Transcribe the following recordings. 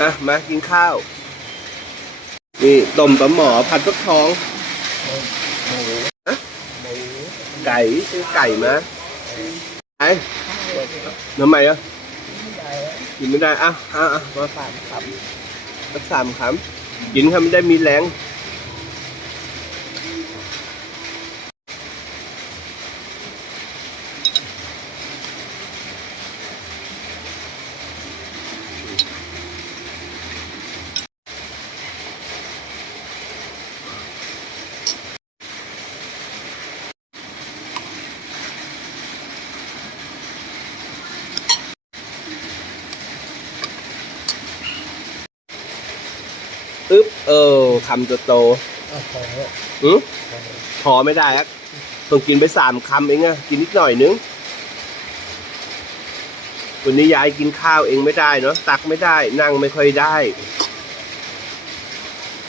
อะมากินข้าว นี่ต้มปลาหมอผัดฟักทองหมูอะหมูไก่ซื้อไก่มาไอ้ทำไมอะไม่ได้กินไม่ได้อะอะอะมาสามคสักสามคำกินคำไม่ได้มีแรง อึ๊บเออคำโตำโอ้โหๆหือพอไม่ได้ครับต้องกินไปสามคำเองอะกินนิดหน่อยนึงวันนี้ยายกินข้าวเองไม่ได้เนาะตักไม่ได้ นั่งไม่ค่อยได้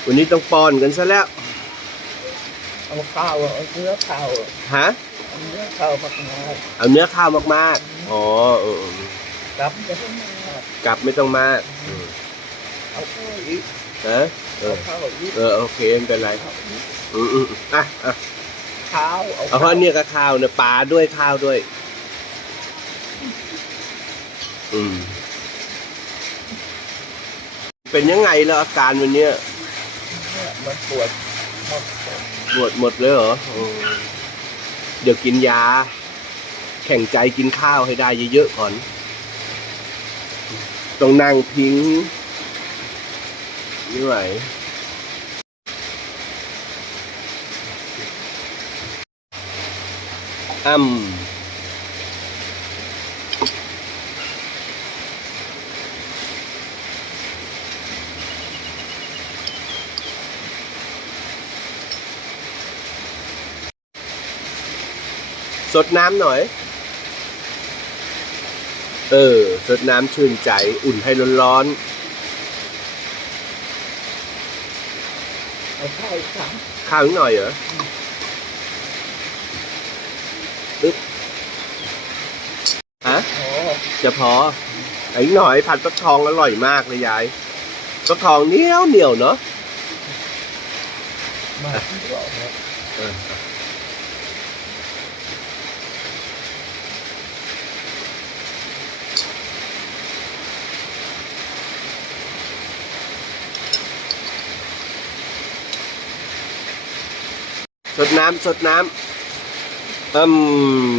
วันนี้ต้องป้อนกันซะแล้วเอาข้าวเอาเนื้อข้าวฮะเอาเนื้อข้าวมากมากเอาเนื้อข้าวมากๆอ๋อเออเออๆรับจะให้มากกลับไม่ต้องมากเอาข้าวอีกฮะ เอเอาอข้าวอีกเออโอเคไม่เป็นไรเอาอีกอืมอืมอะอะข้าวเอาเอาเพราะเนี่ยก็ข้าวเนี่ยปลาด้วยข้าวด้วย อืม เป็นยังไงแล้วอาการวันเนี้ยเนี่ยมันปวดมากปวดหมดเลยเหรออืมเดี๋ยวกินยา แข่งใจกินข้าวให้ได้เยอะๆก่อน ต้องนั่งพิง ไม่ไหวอ้ำสดน้ำหน่อยเออสดน้ำชื่นใจ อุ่นให้ร้อน เอาข้าวอีกครั้งๆข้าวนิดหน่อยเหรอปึ๊บฮะโอ้จะพออีกหน่อยผัดฟักทองอร่อยมากเลยยายฟักทองเหนียวเหนียวเนาะ มาที่เราเนี่ย สดน้ำสดน้ำอื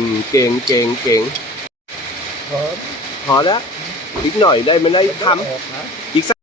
มเก่งเก่งเก่งพร้อมพอแล้วอีกหน่อยได้ไหมได้คำออกนะ